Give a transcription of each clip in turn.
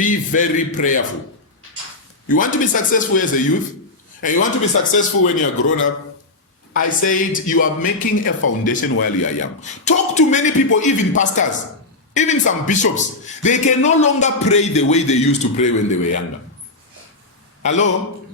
Be very prayerful. You want to be successful as a youth, and you want to be successful when you're grown up, I said you are making a foundation while you are young. Talk to many people, even pastors, even some bishops. They can no longer pray the way they used to pray when they were younger. Hello?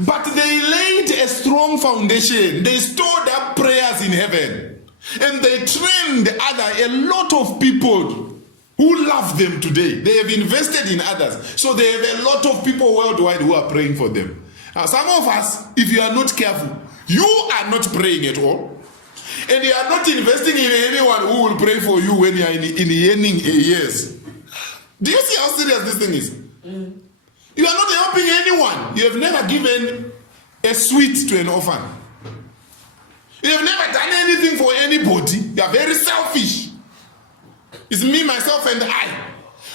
But they laid a strong foundation. They stored up prayers in heaven. And they trained a lot of people who love them today. They have invested in others. So they have a lot of people worldwide who are praying for them. Now, some of us, if you are not careful, you are not praying at all. And you are not investing in anyone who will pray for you when you are in yearning years. Do you see how serious this thing is? You are not helping anyone. You have never given a sweet to an orphan. You have never done anything for anybody. You are very selfish. It's me, myself, and I.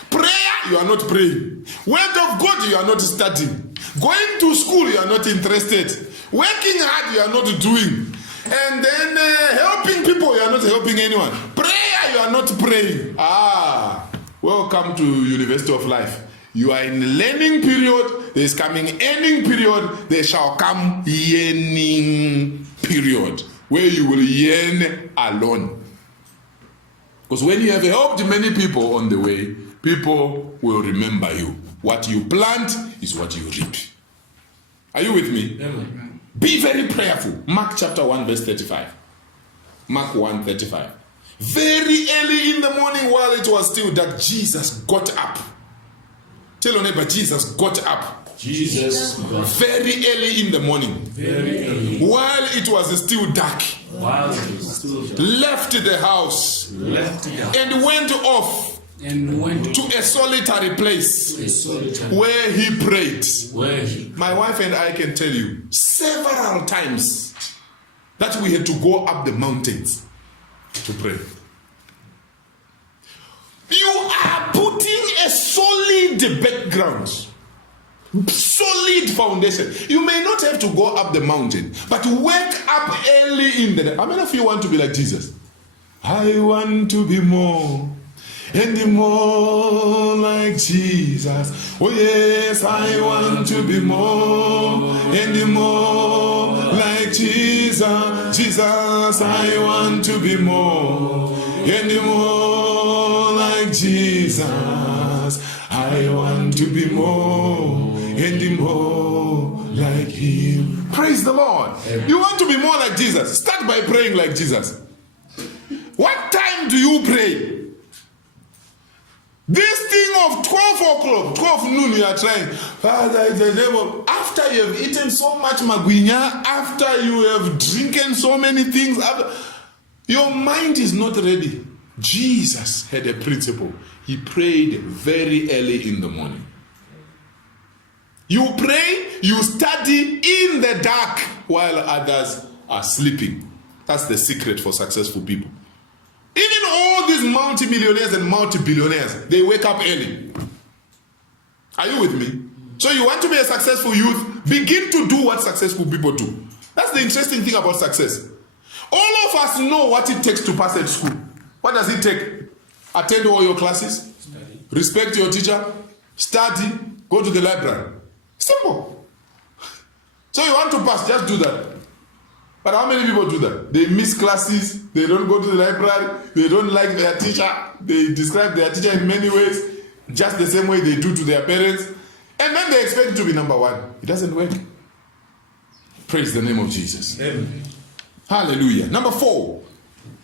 Prayer, you are not praying. Word of God, you are not studying. Going to school, you are not interested. Working hard, you are not doing. And then helping people, you are not helping anyone. Prayer, you are not praying. Welcome to University of Life. You are in learning period. There is coming ending period. There shall come yearning period, where you will yearn alone. Because when you have helped many people on the way, people will remember you. What you plant is what you reap. Are you with me? Yeah. Be very prayerful. Mark chapter 1 verse 35. Mark 1:35. Very early in the morning, while it was still dark, Jesus got up. Tell your neighbor, Jesus got up. Jesus got up. Very early in the morning. Very early. While it was still dark. Left the house. And went off. To a solitary place. Where he prayed. My wife and I can tell you several times that we had to go up the mountains to pray. You are putting a solid background, solid foundation. You may not have to go up the mountain, but wake up early in the day. How many of you want to be like Jesus? I want to be more and more like Jesus. Oh yes, I want to be more and more like Jesus. Jesus, I want to be more and more like Jesus. I want to be more and more like him. Praise the Lord. You want to be more like Jesus? Start by praying like Jesus. What time do you pray? This thing of 12 o'clock, 12 noon, you are trying. Father, in the name of, after you have eaten so much magwinya, after you have drinking so many things, your mind is not ready. Jesus had a principle. He prayed very early in the morning. You pray, you study in the dark while others are sleeping. That's the secret for successful people. Even all these multi-millionaires and multi-billionaires, they wake up early. Are you with me? So you want to be a successful youth, begin to do what successful people do. That's the interesting thing about success. All of us know what it takes to pass at school. What does it take? Attend all your classes, respect your teacher, study, go to the library. Simple. So you want to pass, just do that. But how many people do that? They miss classes, they don't go to the library, they don't like their teacher, they describe their teacher in many ways, just the same way they do to their parents, and then they expect to be number one. It doesn't work. Praise the name of Jesus. Amen. Hallelujah. Number 4,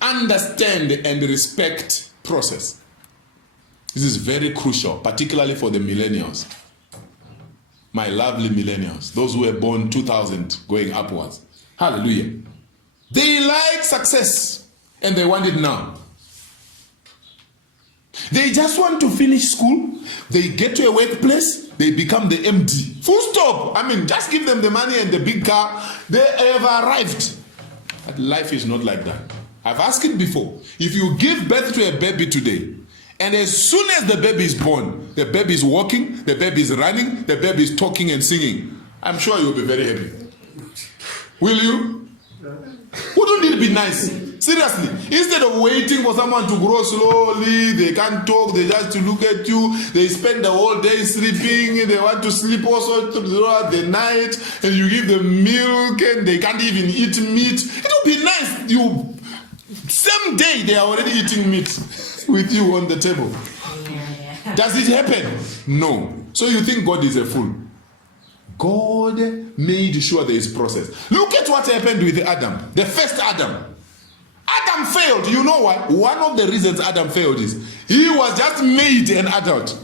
understand and respect process. This is very crucial, particularly for the millennials. My lovely millennials, those who were born 2000 going upwards. Hallelujah. They like success and they want it now. They just want to finish school. They get to a workplace. They become the MD. Full stop. I mean, just give them the money and the big car. They have arrived. But life is not like that. I've asked it before. If you give birth to a baby today, and as soon as the baby is born, the baby is walking, the baby is running, the baby is talking and singing, I'm sure you'll be very happy. Will you? Wouldn't it be nice? Seriously, instead of waiting for someone to grow slowly, they can't talk, they just look at you, they spend the whole day sleeping, they want to sleep also throughout the night, and you give them milk and they can't even eat meat. It would be nice, same day they are already eating meat with you on the table. Does it happen? No. So you think God is a fool? God made sure there is process. Look at what happened with Adam, the first Adam. Adam failed. You know why? One of the reasons Adam failed is he was just made an adult.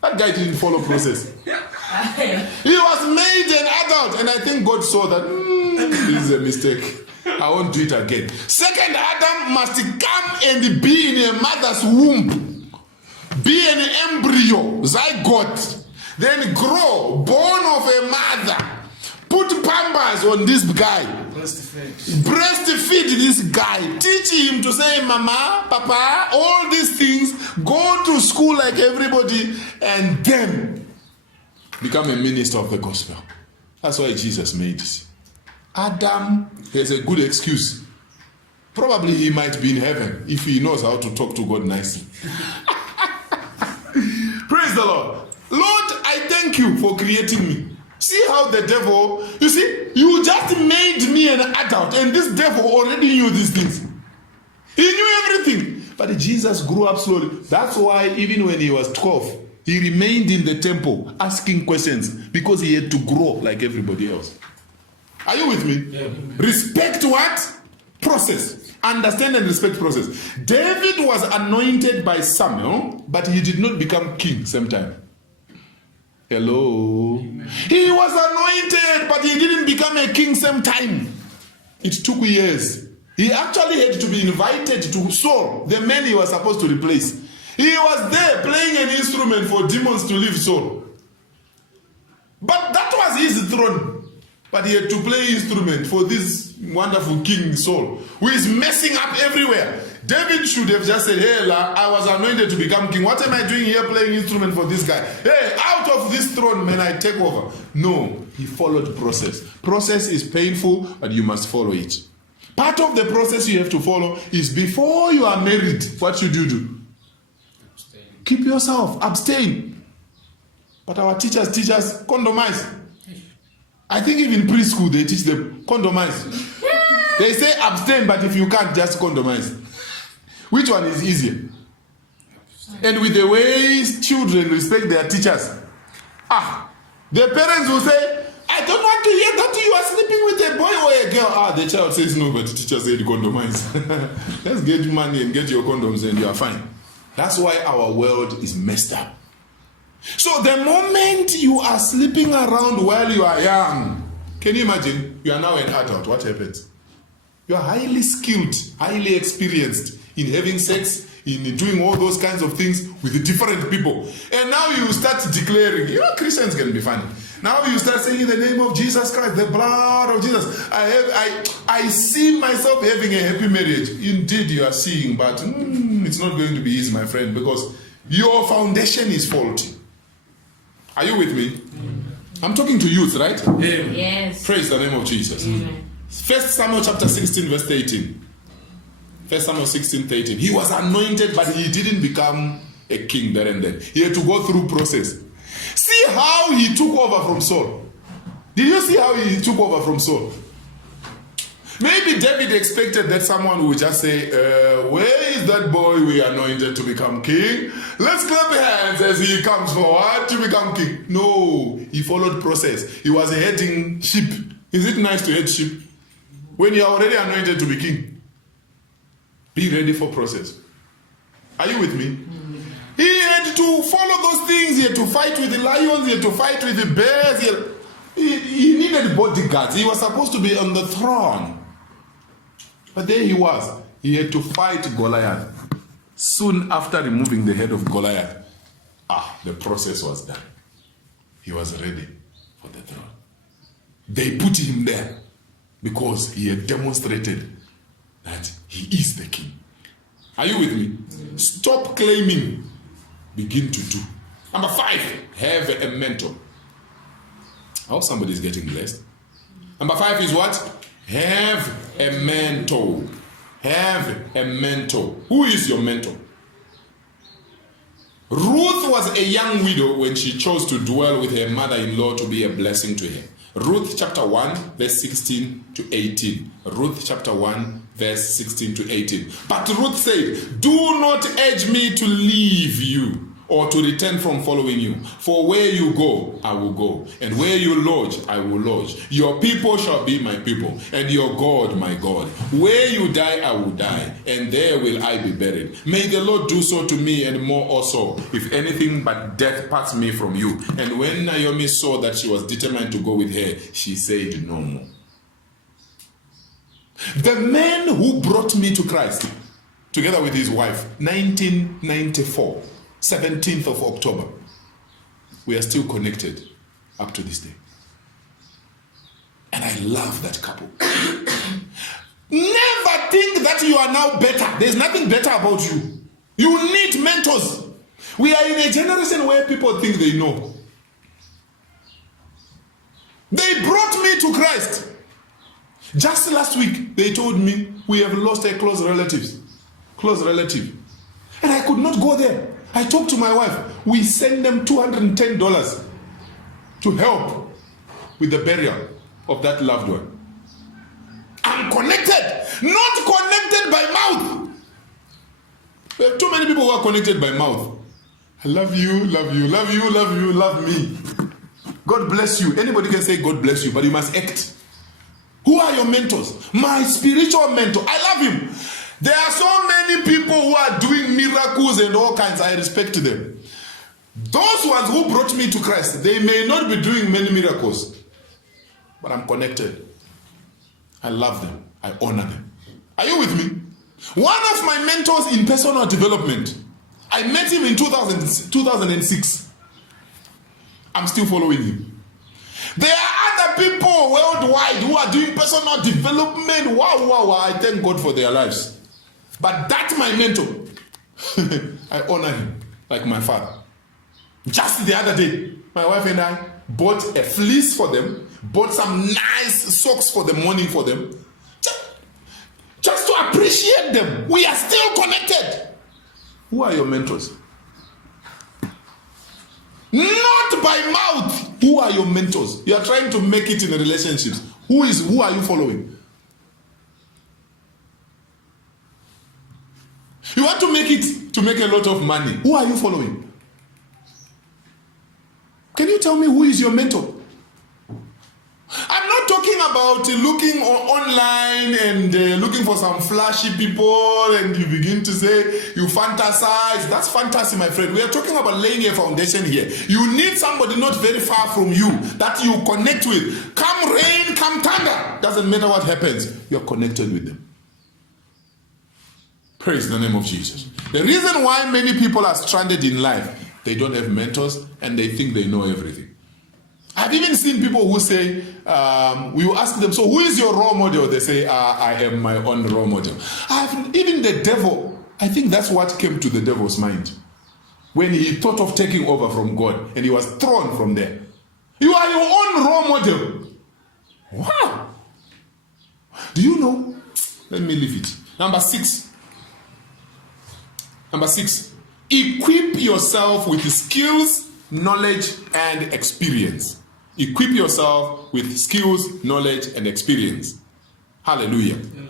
That guy didn't follow process. He was made an adult, and I think God saw that this is a mistake. I won't do it again. Second, Adam must come and be in a mother's womb, be an embryo, zygote, then grow, born of a mother. Put pampers on this guy. Breastfeed this guy. Teach him to say, Mama, Papa, all these things. Go to school like everybody, and then become a minister of the gospel. That's why Jesus made it. Adam has a good excuse. Probably he might be in heaven if he knows how to talk to God nicely. Praise the Lord. Lord, I thank you for creating me. See how the devil, you see, you just made me an adult, and this devil already knew these things. He knew everything. But Jesus grew up slowly. That's why even when he was 12, he remained in the temple asking questions, because he had to grow like everybody else. Are you with me? Yeah. Respect what? Process. Understand and respect process. David was anointed by Samuel, but he did not become king same time. Hello. Amen. He was anointed, but he didn't become a king same time. It took years. He actually had to be invited to Saul, the man he was supposed to replace. He was there playing an instrument for demons to leave Saul. But that was his throne. But he had to play instrument for this wonderful king Saul, who is messing up everywhere. David should have just said, hey, I was anointed to become king. What am I doing here playing instrument for this guy? Hey, out of this throne, man, I take over. No, he followed process. Process is painful, but you must follow it. Part of the process you have to follow is before you are married, what should you do? Abstain. Keep yourself, abstain. But our teachers teach us, condomize. I think even preschool, they teach them, condomize. They say abstain, but if you can't, just condomize. Which one is easier? And with the ways children respect their teachers, the parents will say, I don't want to hear that you are sleeping with a boy or a girl. The child says no, but the teacher said condomize. Let's get money and get your condoms and you are fine. That's why our world is messed up. So the moment you are sleeping around while you are young, can you imagine? You are now an adult. What happens? You are highly skilled, highly experienced in having sex, in doing all those kinds of things with different people. And now you start declaring, Christians can be funny. Now you start saying in the name of Jesus Christ, the blood of Jesus. I see myself having a happy marriage. Indeed, you are seeing, but it's not going to be easy, my friend, because your foundation is faulty. Are you with me? I'm talking to youth, right? Amen. Yes. Praise the name of Jesus. Amen. 1 Samuel chapter 16, verse 18. 1 Samuel 16, 18. He was anointed, but he didn't become a king there and then. He had to go through process. See how he took over from Saul. Did you see how he took over from Saul? Maybe David expected that someone would just say, where is that boy we anointed to become king? Let's clap hands as he comes forward to become king. No, he followed process. He was heading sheep. Is it nice to head sheep? When you are already anointed to be king, be ready for process. Are you with me? He had to follow those things. He had to fight with the lions. He had to fight with the bears. He needed bodyguards. He was supposed to be on the throne. But there he was. He had to fight Goliath. Soon after removing the head of Goliath, the process was done. He was ready for the throne. They put him there because he had demonstrated that he is the king. Are you with me? Stop claiming. Begin to do. Number 5, have a mentor. I hope somebody is getting blessed. Number 5 is what? Have a mentor. have a mentor. Who is your mentor? Ruth was a young widow when she chose to dwell with her mother-in-law to be a blessing to her. Ruth chapter 1, verse 16 to 18. Ruth chapter 1, verse 16 to 18. But Ruth said, do not urge me to leave you or to return from following you. For where you go, I will go. And where you lodge, I will lodge. Your people shall be my people, and your God my God. Where you die, I will die, and there will I be buried. May the Lord do so to me, and more also, if anything but death parts me from you. And when Naomi saw that she was determined to go with her, she said no more. The man who brought me to Christ, together with his wife, 1994, 17th of October, we are still connected up to this day. And I love that couple. Never think that you are now better. There's nothing better about you. You need mentors. We are in a generation where people think they know. They brought me to Christ. Just last week, they told me we have lost a close relative. And I could not go there. I talked to my wife. We send them $210 to help with the burial of that loved one. I'm connected, not connected by mouth. There are too many people who are connected by mouth. I love you, love you, love you, love you, love me. God bless you. Anybody can say God bless you, but you must act. Who are your mentors? My spiritual mentor. I love him. There are so many people who are doing miracles and all kinds. I respect them. Those ones who brought me to Christ, they may not be doing many miracles, but I'm connected. I love them. I honor them. Are you with me? One of my mentors in personal development, I met him in 2006. I'm still following him. There are other people worldwide who are doing personal development. Wow. I thank God for their lives. But that's my mentor. I honor him like my father. Just the other day, my wife and I bought a fleece for them, bought some nice socks for the morning for them, just to appreciate them. We are still connected. Who are your mentors? Not by mouth. Who are your mentors? You are trying to make it in relationships. Who are you following? You want to make it to make a lot of money. Who are you following? Can you tell me who is your mentor? I'm not talking about looking online and looking for some flashy people and you begin to say, you fantasize. That's fantasy, my friend. We are talking about laying a foundation here. You need somebody not very far from you that you connect with. Come rain, come thunder. Doesn't matter what happens. You're connected with them. Praise the name of Jesus. The reason why many people are stranded in life, they don't have mentors and they think they know everything. I've even seen people who say, we will ask them, so who is your role model? They say, I am my own role model. Even the devil, I think that's what came to the devil's mind when he thought of taking over from God and he was thrown from there. You are your own role model. Wow. Do you know? Let me leave it. Number six, equip yourself with skills, knowledge, and experience. Equip yourself with skills, knowledge, and experience. Hallelujah. Yeah.